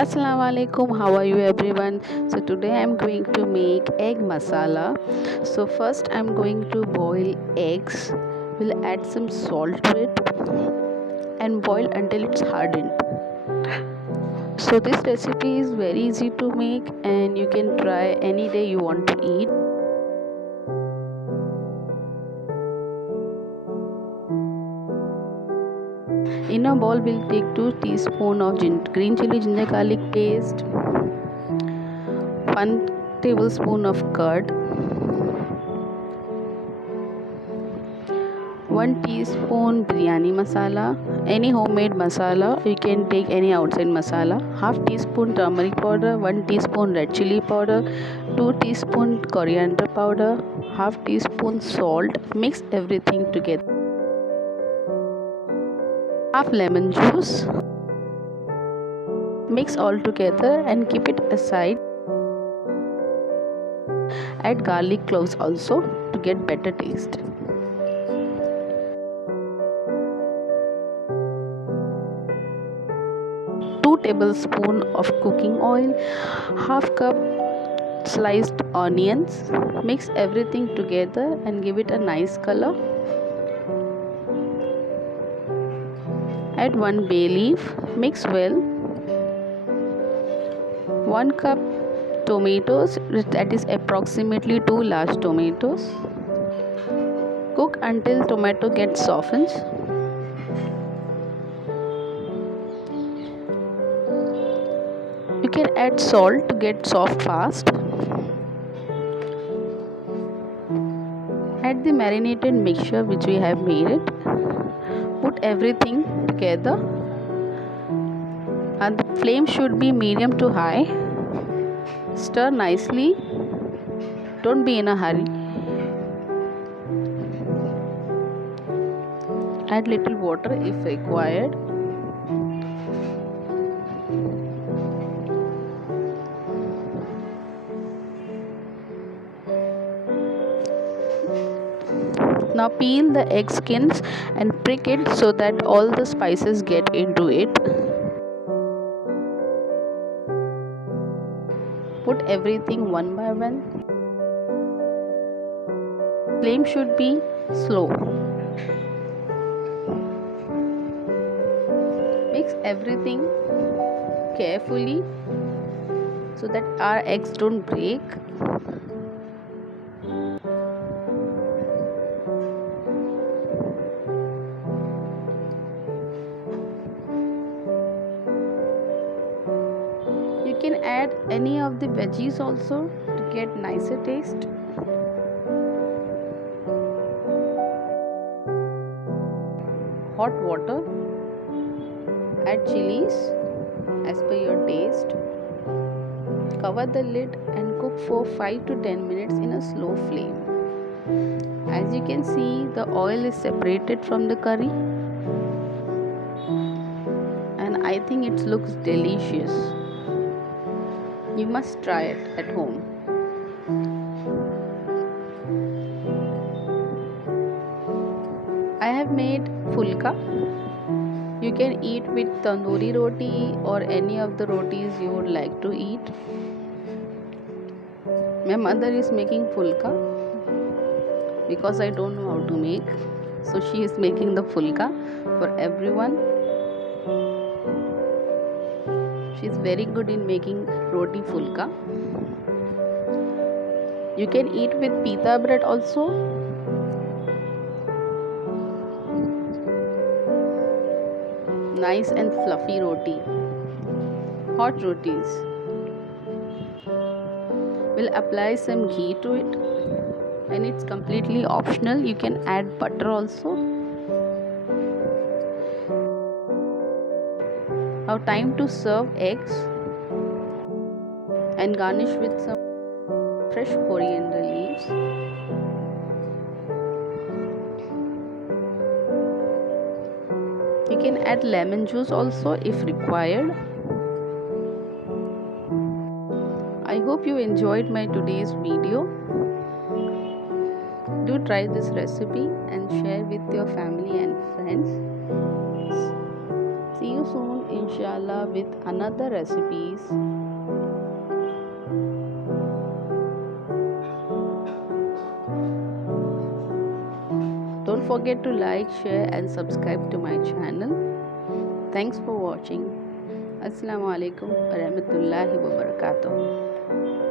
Assalamu alaikum, how are you everyone? So today I'm going to make egg masala. So first I'm going to boil eggs. We'll add some salt to it and boil until it's hardened. So this recipe is very easy to make and you can try any day you want to eat. In a bowl we'll take 2 teaspoons of green chili ginger garlic paste, 1 tablespoon of curd, 1 teaspoon biryani masala, any homemade masala, you can take any outside masala, half teaspoon turmeric powder, 1 teaspoon red chilli powder, 2 teaspoon coriander powder, half teaspoon salt. Mix everything together. Half lemon juice. Mix all together and keep it aside. Add garlic cloves also to get better taste. Two tablespoons of cooking oil, half cup sliced onions. Mix everything together and give it a nice color. Add 1 bay leaf. Mix well. 1 cup tomatoes, that is approximately 2 large tomatoes. Cook until tomato gets softened. You can add salt to get soft fast. Add the marinated mixture which we have made it. Put everything together and the flame should be medium to high. Stir nicely. Don't be in a hurry. Add little water if required. Now peel the egg skins and prick it so that all the spices get into it. Put everything one by one. Flame should be slow. Mix everything carefully so that our eggs don't break. You can add any of the veggies also to get nicer taste. Hot water. Add chillies as per your taste. Cover the lid and cook for 5 to 10 minutes in a slow flame. As you can see, the oil is separated from the curry and I think it looks delicious. You must try it at home. I have made phulka. You can eat with tandoori roti or any of the rotis you would like to eat. My mother is making phulka because I don't know how to make. So she is making the phulka for everyone. She is very good in making roti phulka. You can eat with pita bread also. Nice and fluffy roti. Hot rotis. We'll apply some ghee to it and it's completely optional. You can add butter also. Now time to serve eggs and garnish with some fresh coriander leaves. You can add lemon juice also if required. I hope you enjoyed my today's video. Do try this recipe and share with your family and friends. See you soon, inshallah, with another recipes. Don't forget to like, share and subscribe to my channel. Thanks for watching. Assalamu alaikum wa rahmatullahi wa barakatuh.